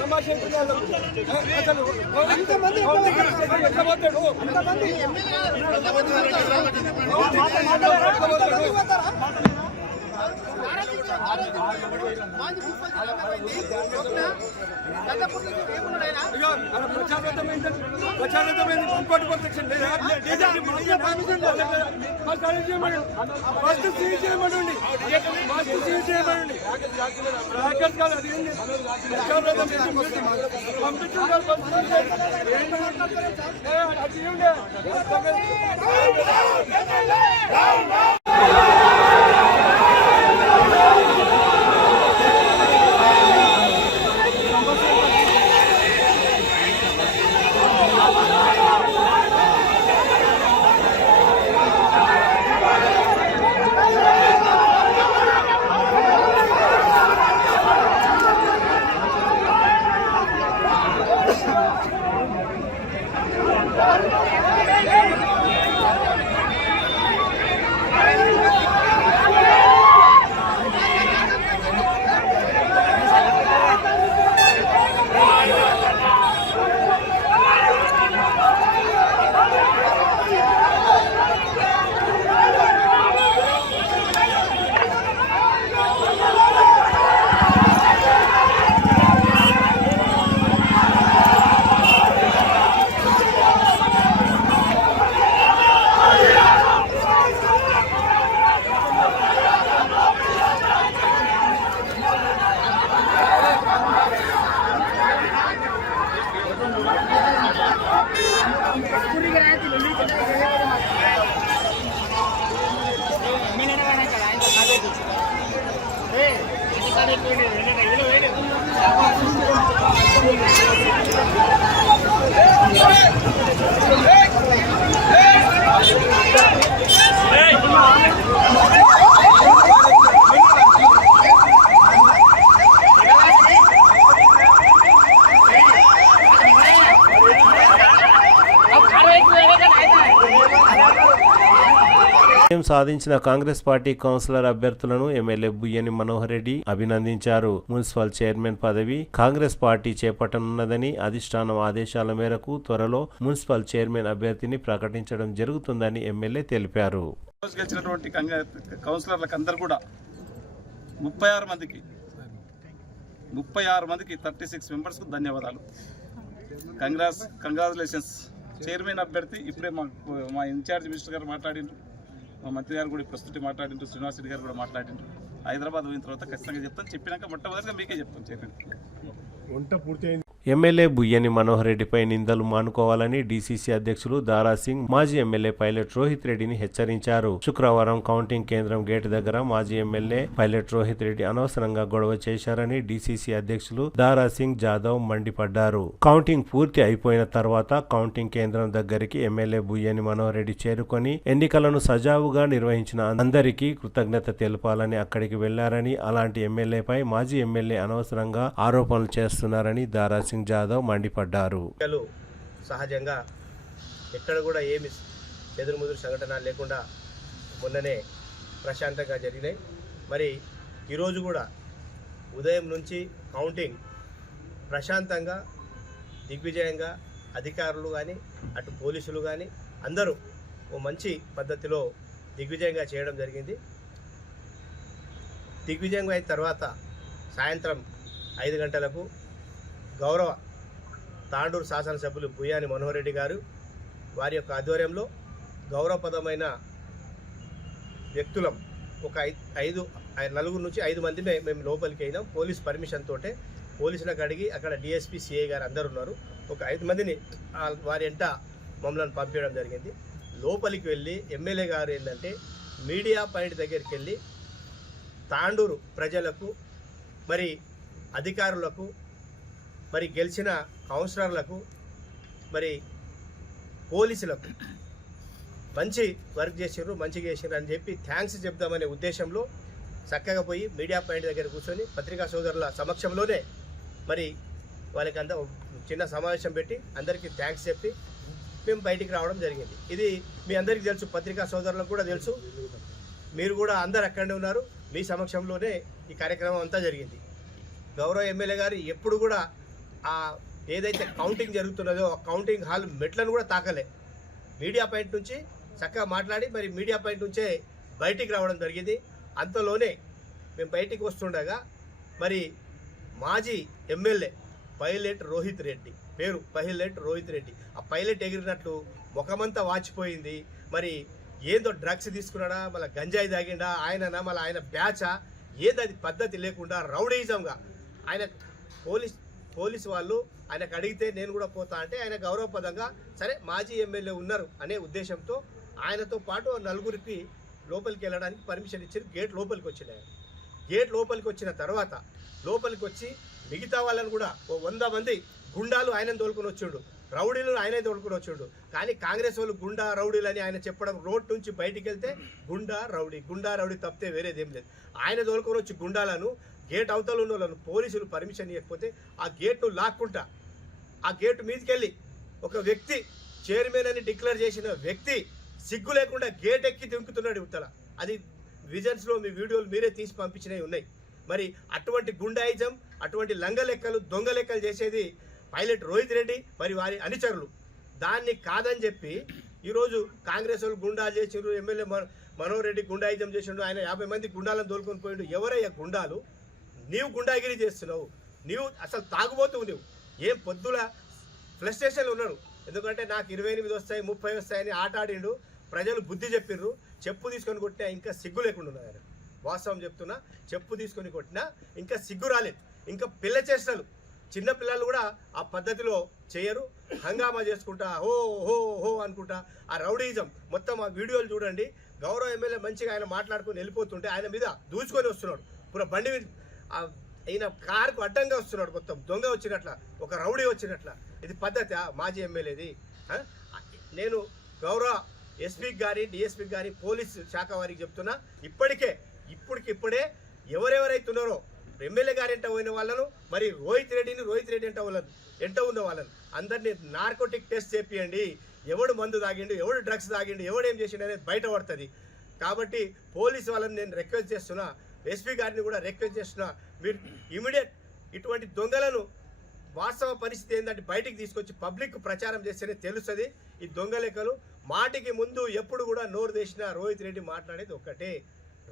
సమాజం అసలు ఎంతమంది ప్రచారమైంది ఇంకోటి ప్రొటెక్షన్ లేదా? ఫస్ట్ సీజ్ చేయమనండి, ఫస్ట్ సీజ్ చేయమనండి. బ్రాకెట్ కాదు, అది ఏంటి విజయం సాధించిన కాంగ్రెస్ పార్టీ కౌన్సిలర్ అభ్యర్థులను ఎమ్మెల్యే బుయ్యని మనోహర్ రెడ్డి అభినందించారు. మున్సిపల్ చైర్మన్ పదవి కాంగ్రెస్ పార్టీ చేపట్టనున్నదని, అధిష్టానం ఆదేశాల మేరకు త్వరలో మున్సిపల్ చైర్మన్ అభ్యర్థిని ప్రకటించడం జరుగుతుందని ఎమ్మెల్యే తెలిపారు. గెలిచినటువంటి కౌన్సిలర్లకు అందరూ కూడా 36 మందికి 36 మెంబర్స్కు ధన్యవాదాలు. కంగ్రాచులేషన్స్. చైర్మన్ అభ్యర్థి ఇప్పుడే మా ఇన్ఛార్జ్ మినిస్టర్ గారు మాట్లాడిండ్రు, మా మంత్రి గారు కూడా ప్రస్తుతం మాట్లాడిండ్రు, శ్రీనివాస్ రెడ్డి గారు కూడా మాట్లాడిండ్రు. హైదరాబాద్ పోయిన తర్వాత ఖచ్చితంగా చెప్తాను. చెప్పినాక మొట్టమొదటిగా మీకే చెప్తాను. చైర్మన్ ఎమ్మెల్యే బుయ్యని మనోహర్ రెడ్డిపై నిందలు మానుకోవాలని డీసీసీ అధ్యక్షులు దారాసింగ్ మాజీ ఎమ్మెల్యే పైలట్ రోహిత్ రెడ్డిని హెచ్చరించారు. శుక్రవారం కౌంటింగ్ కేంద్రం గేటు దగ్గర మాజీ ఎమ్మెల్యే పైలట్ రోహిత్ రెడ్డి అనవసరంగా గొడవ చేశారని డీసీసీ అధ్యక్షులు దారాసింగ్ జాదవ్ మండిపడ్డారు. కౌంటింగ్ పూర్తి అయిపోయిన తర్వాత కౌంటింగ్ కేంద్రం దగ్గరికి ఎమ్మెల్యే బుయ్యని మనోహర్ రెడ్డి చేరుకొని ఎన్నికలను సజావుగా నిర్వహించిన అందరికీ కృతజ్ఞత తెలపాలని అక్కడికి వెళ్లారని, అలాంటి ఎమ్మెల్యేపై మాజీ ఎమ్మెల్యే అనవసరంగా ఆరోపణలు చేస్తున్నారని దారాసింగ్ జాదవ్ మండిపడ్డారు. సహజంగా ఎక్కడ కూడా ఏమి చెదురుముదురు సంఘటన లేకుండా మొన్ననే ప్రశాంతంగా జరిగినాయి. మరి ఈరోజు కూడా ఉదయం నుంచి కౌంటింగ్ ప్రశాంతంగా దిగ్విజయంగా అధికారులు కానీ అటు పోలీసులు కానీ అందరూ ఓ మంచి పద్ధతిలో దిగ్విజయంగా చేయడం జరిగింది. దిగ్విజయంగా అయిన తర్వాత సాయంత్రం 5 గంటలకు గౌరవ తాండూరు శాసనసభ్యులు బుయ్యాని మనోహర్ రెడ్డి గారు వారి యొక్క ఆధ్వర్యంలో గౌరవప్రదమైన వ్యక్తులం ఒక 4 నుంచి 5 మంది మేము లోపలికి అయినాం. పోలీస్ పర్మిషన్ తోటే పోలీసులకు అడిగి అక్కడ డిఎస్పీ సిఐ గారు అందరు ఉన్నారు. ఒక 5 మందిని వారి ఎంట మమ్మల్ని పంపించడం జరిగింది. లోపలికి వెళ్ళి ఎమ్మెల్యే గారు ఏంటంటే మీడియా పాయింట్ దగ్గరికి వెళ్ళి తాండూరు ప్రజలకు మరి అధికారులకు మరి గెలిచిన కౌన్సిలర్లకు మరి పోలీసులకు మంచి వర్క్ చేసారు, మంచిగా చేసారు అని చెప్పి థ్యాంక్స్ చెప్దామనే ఉద్దేశంలో చక్కగా పోయి మీడియా పాయింట్ దగ్గర కూర్చొని పత్రికా సోదరుల సమక్షంలోనే మరి వాళ్ళకి అంతా చిన్న సమావేశం పెట్టి అందరికీ థ్యాంక్స్ చెప్పి మేము బయటికి రావడం జరిగింది. ఇది మీ అందరికీ తెలుసు, పత్రికా సోదరులకు కూడా తెలుసు, మీరు కూడా అందరు అక్కడే ఉన్నారు. మీ సమక్షంలోనే ఈ కార్యక్రమం అంతా జరిగింది. గౌరవ ఎమ్మెల్యే గారు ఎప్పుడు కూడా ఏదైతే కౌంటింగ్ జరుగుతున్నదో ఆ కౌంటింగ్ హాల్ మెట్లను కూడా తాకలే. మీడియా పాయింట్ నుంచి చక్కగా మాట్లాడి మరి మీడియా పాయింట్ నుంచే బయటికి రావడం జరిగింది. అంతలోనే మేము బయటికి వస్తుండగా మరి మాజీ ఎమ్మెల్యే పైలట్ రోహిత్ రెడ్డి, పేరు పైలట్ రోహిత్ రెడ్డి, ఆ పైలట్ ఎగిరినట్లు ముఖమంతా వాచిపోయింది. మరి ఏందో డ్రగ్స్ తీసుకున్నాడా, మళ్ళీ గంజాయి తాగిండా, ఆయననా మళ్ళీ ఆయన బ్యాచా, ఏది అది పద్ధతి లేకుండా రౌడీజంగా ఆయన పోలీసు వాళ్ళు ఆయనకు అడిగితే నేను కూడా పోతా అంటే ఆయన గౌరవపదంగా సరే మాజీ ఎమ్మెల్యే ఉన్నారు అనే ఉద్దేశంతో ఆయనతో పాటు 4 లోపలికి వెళ్ళడానికి పర్మిషన్ ఇచ్చారు. గేట్ లోపలికి వచ్చినాయి. గేట్ లోపలికి వచ్చిన తర్వాత లోపలికి వచ్చి మిగతా వాళ్ళని కూడా ఓ 100 మంది గుండాలు ఆయనను తోలుకొని వచ్చాడు, రౌడీలు ఆయనే తోలుకొని వచ్చాడు. కానీ కాంగ్రెస్ వాళ్ళు గుండా రౌడీలు అని ఆయన చెప్పడం, రోడ్ నుంచి బయటికి వెళ్తే గుండా రౌడీ తప్పితే వేరేదేం లేదు. ఆయన తోలుకొని వచ్చి గుండాలను గేట్ అవతల ఉన్న వాళ్ళను పోలీసులు పర్మిషన్ ఇవ్వకపోతే ఆ గేట్ను లాక్కుంటా ఆ గేటు మీదకి వెళ్ళి ఒక వ్యక్తి చైర్మన్ అని డిక్లేర్ చేసిన వ్యక్తి సిగ్గు లేకుండా గేట్ ఎక్కి దింకుతున్నాడు ఇవతల. అది విజన్స్లో మీ వీడియోలు మీరే తీసి పంపించినవి ఉన్నాయి. మరి అటువంటి గుండాయిజం, అటువంటి లంగ లెక్కలు, దొంగ లెక్కలు చేసేది పైలట్ రోహిత్ రెడ్డి మరి వారి అనుచరులు. దాన్ని కాదని చెప్పి ఈరోజు కాంగ్రెస్ వాళ్ళు గుండాలు చేసిండ్రు, ఎమ్మెల్యే మనోహర్ రెడ్డి గుండాయిజం చేసిండు, ఆయన 50 మంది గుండాలను తోలుకొని పోయిండు. ఎవరయ్యా గుండాలు? నీవు గుండాగిరి చేస్తున్నావు, నీవు అసలు తాగుబోతువు, నువ్వు ఏం పొద్దుల ఫ్రస్ట్రేషన్లు ఉన్నాడు. ఎందుకంటే నాకు 28 వస్తాయి 30 వస్తాయని ఆట ఆడిండు. ప్రజలు బుద్ధి చెప్పిర్రు, చెప్పు తీసుకొని కొట్టినా ఇంకా సిగ్గు లేకుండా ఉన్నారు. వాస్తవం చెప్తున్నా, చెప్పు తీసుకొని కొట్టినా ఇంకా సిగ్గు రాలేదు. ఇంకా పిల్ల చేష్టలు, చిన్న పిల్లలు కూడా ఆ పద్ధతిలో చేయరు, హంగామా చేసుకుంటా హో హో హో అనుకుంటా ఆ రౌడీజం మొత్తం. ఆ వీడియోలు చూడండి. గౌరవ ఎమ్మెల్యే మంచిగా ఆయన మాట్లాడుకొని వెళ్ళిపోతుంటే ఆయన మీద దూచుకొని వస్తున్నాడు. పూర బండి మీద ఈయన కారుకు అడ్డంగా వస్తున్నాడు, మొత్తం దొంగ వచ్చినట్ల, ఒక రౌడీ వచ్చినట్ల. ఇది పద్ధతి మాజీ ఎమ్మెల్యేది? నేను గౌరవ ఎస్పీకి కానీ డిఎస్పీకి కానీ పోలీసు శాఖ వారికి చెప్తున్నా, ఇప్పటికిప్పుడే ఎవరెవరైతున్నారో ఎమ్మెల్యే గారు ఎంట పోయిన వాళ్ళను, మరి రోహిత్ రెడ్డి ఎంట ఉన్న వాళ్ళను అందరినీ నార్కోటిక్ టెస్ట్ చేపియండి. ఎవడు మందు తాగిండు, ఎవడు డ్రగ్స్ తాగిండు, ఎవడు ఏం చేసిండు అనేది బయట పడుతుంది. కాబట్టి పోలీసు వాళ్ళని నేను రిక్వెస్ట్ చేస్తున్నా, ఎస్పీ గారిని కూడా రిక్వెస్ట్ చేస్తున్నా, మీరు ఇమీడియట్ ఇటువంటి దొంగలను వాస్తవ పరిస్థితి ఏంటంటే బయటికి తీసుకొచ్చి పబ్లిక్ ప్రచారం చేస్తేనే తెలుస్తుంది ఈ దొంగ లెక్కలు. మాటికి ముందు ఎప్పుడు కూడా నోరు తెసిన రోహిత్ రెడ్డి మాట్లాడేది ఒక్కటే,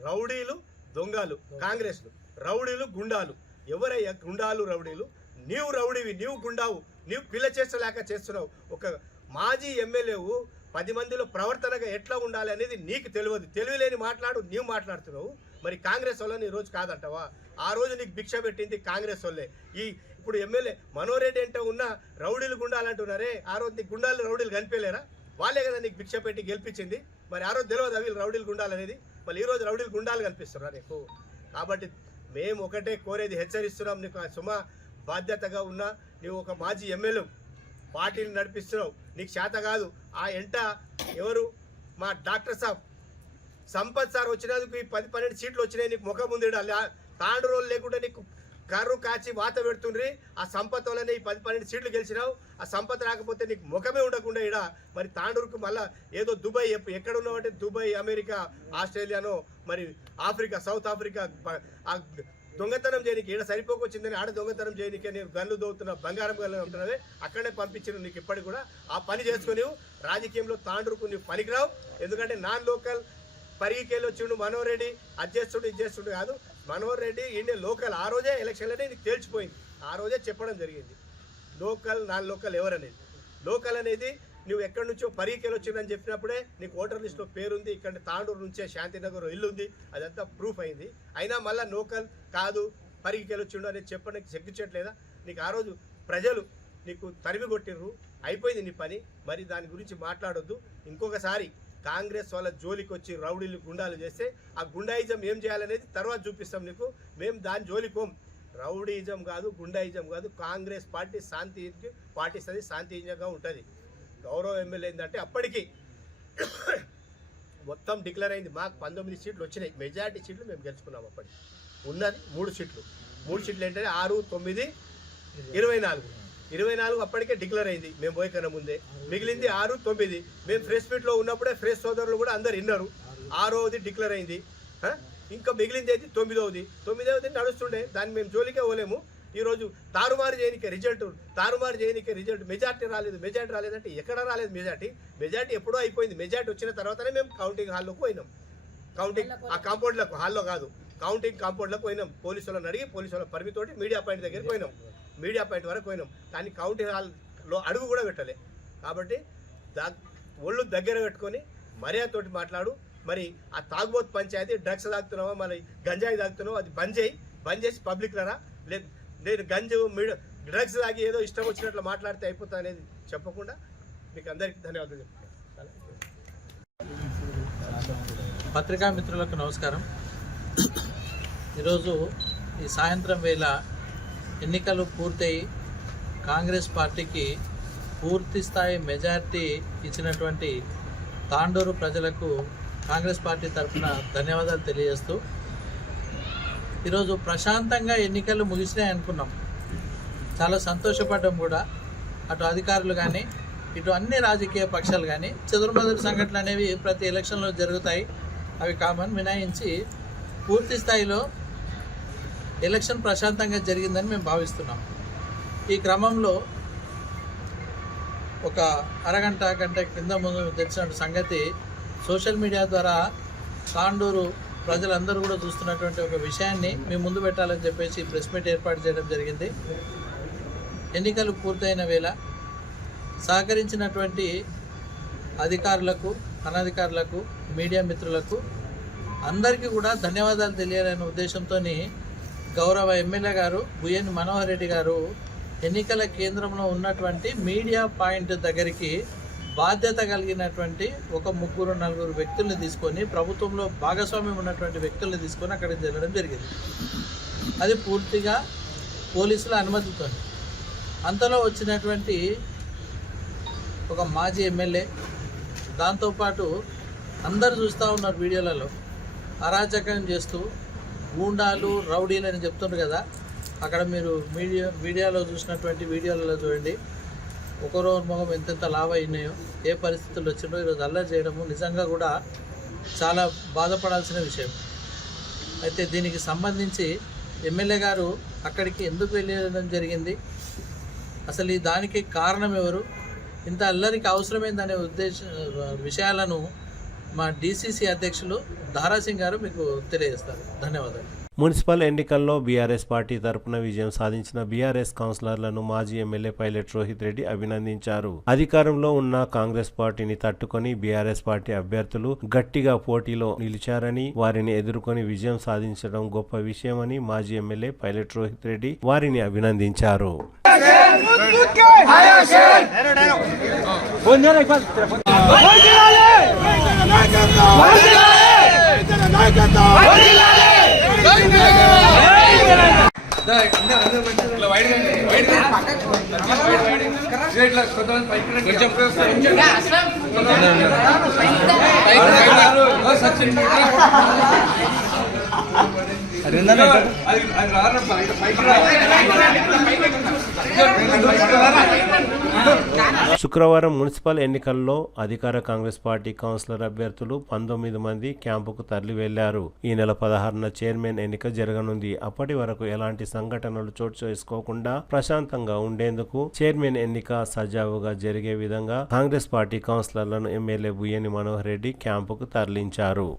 రౌడీలు దొంగలు, కాంగ్రెస్లు రౌడీలు గుండాలు. ఎవరయ్యా గుండాలు రౌడీలు? నీవు రౌడీవి, నీవు గుండావు, నీవు పిల్ల చేస్తలేక చేస్తున్నావు. ఒక మాజీ ఎమ్మెల్యేవు 10 మందిలో ప్రవర్తనగా ఎట్లా ఉండాలి అనేది నీకు తెలియదు. తెలివిలేని నీవు మాట్లాడుతున్నావు. మరి కాంగ్రెస్ వాళ్ళని ఈరోజు కాదంటావా? ఆ రోజు నీకు భిక్ష పెట్టింది కాంగ్రెస్ వాళ్ళే. ఇప్పుడు ఎమ్మెల్యే మనోహర్ రెడ్డి అంటే ఉన్న రౌడీలు గుండాలు అంటున్నారే, ఆ రోజు నీకు గుండాలు రౌడీలు కనిపించలేరా? వాళ్ళే కదా నీకు భిక్ష పెట్టి గెలిపించింది. మరి ఆ రోజు తెలియదు వీళ్ళు రౌడీలు గుండాలు అనేది. మళ్ళీ ఈరోజు రౌడీలు గుండాలు కనిపిస్తున్నా నీకు. కాబట్టి మేము ఒకటే కోరేది, హెచ్చరిస్తున్నాం, నీకు సుమ బాధ్యతగా ఉన్నా, నీవు ఒక మాజీ ఎమ్మెల్యే పార్టీని నడిపిస్తున్నావు, నీకు చేత కాదు. ఆ ఎంట ఎవరు మా డాక్టర్ సాబ్ సంపత్ సార్ వచ్చినందుకు ఈ 10-12 సీట్లు వచ్చినాయి. నీకు ముఖం ఉంది, తాండు రోజులు లేకుండా నీకు కర్రు కాచి వాత పెడుతుండ్రి. ఆ సంపత్ వల్లనే ఈ 10-12 సీట్లు గెలిచినావు. ఆ సంపత్ రాకపోతే నీకు ముఖమే ఉండకుండా ఇక్కడ మరి తాండూరుకు మళ్ళీ ఏదో దుబాయ్ ఎక్కడ ఉన్నావంటే దుబాయ్, అమెరికా, ఆస్ట్రేలియానో మరి ఆఫ్రికా, సౌత్ ఆఫ్రికా ఆ దొంగతనం చేయడానికి ఈడ సరిపోకొచ్చిందని ఆడ దొంగతనం చేయడానికి నేను గన్లు దోగుతున్నా, బంగారం గల్లు ఉంటున్నదే అక్కడే పంపించిన నీకు ఇప్పటికి కూడా ఆ పని చేసుకుని రాజకీయంలో తాండూరుకు నీవు పనికిరావు. ఎందుకంటే నాన్ లోకల్ పరిగికేళ్ళు వచ్చిండు మనోహర్ రెడ్డి, అది చేస్తుండు ఇది చేస్తుండు కాదు. Manohar Reddy India local. ఆ రోజే ఎలక్షన్లోనే నీకు తేల్చిపోయింది. ఆ రోజే చెప్పడం జరిగింది లోకల్ నాన్ లోకల్ ఎవరనేది. లోకల్ అనేది నువ్వు ఎక్కడి నుంచో పరిగికేళ్ళు వచ్చిందని చెప్పినప్పుడే నీకు ఓటర్ లిస్టులో పేరుంది. ఇక్కడ తాండూరు నుంచే శాంతినగర్ ఇల్లు ఉంది, అదంతా ప్రూఫ్ అయింది. అయినా మళ్ళీ లోకల్ కాదు పరిగికేళ్ళు వచ్చిండు అనేది చెప్పడానికి సిగ్గుచేయట్లేదా? నీకు ఆ రోజు ప్రజలు నీకు తరిమి కొట్టిర్రు, అయిపోయింది నీ పని. మరి దాని గురించి మాట్లాడొద్దు. ఇంకొకసారి కాంగ్రెస్ వాళ్ళ జోలికి వచ్చి రౌడీలు గుండాలు చేస్తే ఆ గుండాయిజం ఏం చేయాలనేది తర్వాత చూపిస్తాం నీకు. మేము దాని జోలికోం. రౌడీయిజం కాదు, గుండాయిజం కాదు. కాంగ్రెస్ పార్టీ శాంతికి పాటిస్తుంది, శాంతియుతంగా ఉంటుంది. గౌరవ ఎమ్మెల్యే ఏంటంటే అప్పటికి మొత్తం డిక్లేర్ అయింది. మాకు 19 సీట్లు వచ్చినాయి, మెజారిటీ సీట్లు మేము గెలుచుకున్నాం. అప్పటికి ఉన్నది 3 సీట్లు. 3 సీట్లు ఏంటంటే 6, 9, 24 అప్పటికే డిక్లేర్ అయింది మేము పోయి కన్నా ముందే. మిగిలింది 6, 9. మేము ఫ్రెష్ మీట్లో ఉన్నప్పుడే ఫ్రెష్ సోదరులు కూడా అందరు విన్నారు. 6వది డిక్లేర్ అయింది. ఇంకా మిగిలింది అయితే 9వది నడుస్తుండే. దాన్ని మేము జోలికే పోలేము. ఈరోజు తారుమారు చేయనికే రిజల్ట్ మెజార్టీ రాలేదంటే ఎక్కడ రాలేదు మెజార్టీ ఎప్పుడో అయిపోయింది. మెజార్టీ వచ్చిన తర్వాతనే మేము కౌంటింగ్ హాల్లోకి పోయినాం. ఆ కాంపౌండ్లకు, హాల్లో కాదు, కౌంటింగ్ కాంపౌండ్లకు పోయినాం. పోలీసు వాళ్ళని అడిగి పోలీసు వాళ్ళ పరిమితోటి మీడియా పాయింట్ దగ్గరికి పోయినాం. మీడియా పాయింట్ వరకు పోయినాం. కానీ కౌంటింగ్ హాల్లో అడుగు కూడా పెట్టలే. కాబట్టి ఒళ్ళు దగ్గర పెట్టుకొని మర్యాదతోటి మాట్లాడు. మరి ఆ తాగుబోతు పంచాయతీ డ్రగ్స్ తాగుతున్నావా, మరి గంజాయి తాగుతున్నావా, అది బంద్ చేసి పబ్లిక్ లరా లేదు. నేను డ్రగ్స్ తాగి ఏదో ఇష్టం వచ్చినట్లు మాట్లాడితే అయిపోతా అనేది చెప్పకుండా మీకు అందరికీ ధన్యవాదాలు చెప్తున్నాను. పత్రికా మిత్రులకు నమస్కారం. ఈరోజు ఈ సాయంత్రం వేళ ఎన్నికలు పూర్తయి కాంగ్రెస్ పార్టీకి పూర్తి స్థాయి మెజారిటీ ఇచ్చినటువంటి తాండూరు ప్రజలకు కాంగ్రెస్ పార్టీ తరఫున ధన్యవాదాలు తెలియజేస్తూ, ఈరోజు ప్రశాంతంగా ఎన్నికలు ముగిసినాయి అనుకున్నాం. చాలా సంతోషపడ్డాం కూడా. అటు అధికారులు కానీ ఇటు అన్ని రాజకీయ పక్షాలు కానీ. చెదురుమదురు సంఘటనలు అనేవి ప్రతి ఎలక్షన్లో జరుగుతాయి, అవి కామన్. మినహాయించి పూర్తి స్థాయిలో ఎలక్షన్ ప్రశాంతంగా జరిగిందని మేము భావిస్తున్నాం. ఈ క్రమంలో ఒక గంట కింద ముందు తెలిసిన సంగతి సోషల్ మీడియా ద్వారా తాండూరు ప్రజలందరూ కూడా చూస్తున్నటువంటి ఒక విషయాన్ని మీ ముందు పెట్టాలని చెప్పేసి ప్రెస్ మీట్ ఏర్పాటు చేయడం జరిగింది. ఎన్నికలు పూర్తయిన వేళ సహకరించినటువంటి అధికారులకు, అనధికారులకు, మీడియా మిత్రులకు అందరికీ కూడా ధన్యవాదాలు తెలియాలనే ఉద్దేశంతో గౌరవ ఎమ్మెల్యే గారు బుయ్యని మనోహర్ రెడ్డి గారు ఎన్నికల కేంద్రంలో ఉన్నటువంటి మీడియా పాయింట్ దగ్గరికి బాధ్యత కలిగినటువంటి ఒక 3-4 వ్యక్తుల్ని తీసుకొని, ప్రభుత్వంలో భాగస్వామ్యం ఉన్నటువంటి వ్యక్తుల్ని తీసుకొని అక్కడికి వెళ్ళడం జరిగింది. అది పూర్తిగా పోలీసుల అనుమతితో. అంతలో వచ్చినటువంటి ఒక మాజీ ఎమ్మెల్యే, దాంతోపాటు అందరు చూస్తూ ఉన్నారు వీడియోలలో, అరాచకం చేస్తూ గూండాలు, రౌడీలు అని చెప్తున్నారు కదా. అక్కడ మీరు మీడియాలో చూసినటువంటి వీడియోలలో చూడండి, ఒకరో మొహం ఎంతెంత లాభ అయినాయో, ఏ పరిస్థితుల్లో వచ్చిందో. ఈరోజు అల్లరి చేయడము నిజంగా కూడా చాలా బాధపడాల్సిన విషయం. అయితే దీనికి సంబంధించి ఎమ్మెల్యే గారు అక్కడికి ఎందుకు వెళ్ళడం జరిగింది, అసలు ఈ దానికి కారణం ఎవరు, ఇంత అల్లరికి అవసరమైందనే విషయాలను మా డీసీసీ అధ్యక్షులు దారాసింగ్ గారు మీకు తెలియజేస్తారు. ధన్యవాదాలు. మున్సిపల్ ఎన్నికల్లో బీఆర్ఎస్ పార్టీ తరపున విజయం సాధించిన బీఆర్ఎస్ కౌన్సిలర్లను మాజీ ఎమ్మెల్యే పైలట్ రోహిత్ రెడ్డి అభినందించారు. అధికారంలో ఉన్న కాంగ్రెస్ పార్టీని తట్టుకొని బీఆర్ఎస్ పార్టీ అభ్యర్థులు గట్టిగా పోటీలో నిలిచారని, వారిని ఎదుర్కొని విజయం సాధించడం గొప్ప విషయమని మాజీ ఎమ్మెల్యే పైలట్ రోహిత్ రెడ్డి వారిని అభినందించారు. శుక్రవారం మున్సిపల్ ఎన్నికల్లో అధికార కాంగ్రెస్ పార్టీ కౌన్సిలర్ అభ్యర్థులు 19 మంది క్యాంపుకు తరలి వెళ్లారు. ఈ నెల 16న చైర్మన్ ఎన్నిక జరగనుంది. అప్పటి వరకు ఎలాంటి సంఘటనలు చోటు చేసుకోకుండా ప్రశాంతంగా ఉండేందుకు చైర్మన్ ఎన్నిక సజావుగా జరిగే విధంగా కాంగ్రెస్ పార్టీ కౌన్సిలర్లను ఎమ్మెల్యే బుయ్యని మనోహర్ రెడ్డి క్యాంపుకు తరలించారు.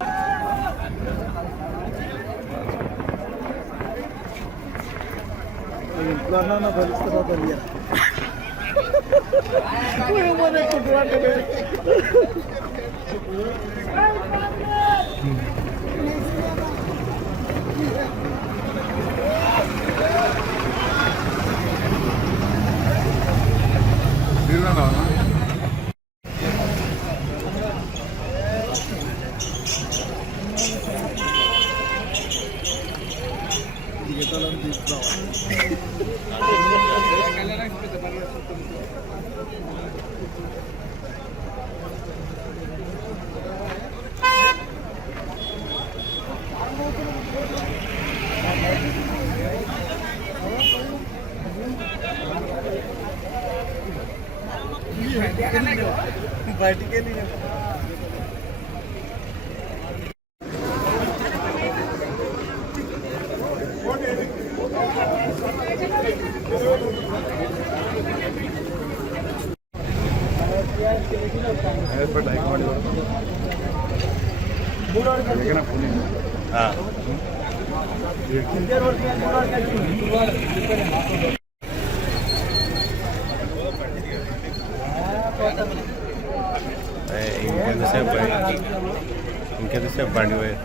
ఇంకెంతసేపు బండి పోయారు.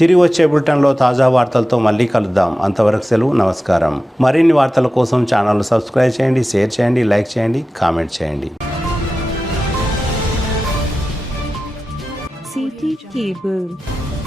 తిరిగి వచ్చే బులెటిన్లో తాజా వార్తలతో మళ్ళీ కలుద్దాం. అంతవరకు సెలవు, నమస్కారం. మరిన్ని వార్తల కోసం ఛానల్ సబ్స్క్రైబ్ చేయండి, షేర్ చేయండి, లైక్ చేయండి, కామెంట్ చేయండి. CT Cable.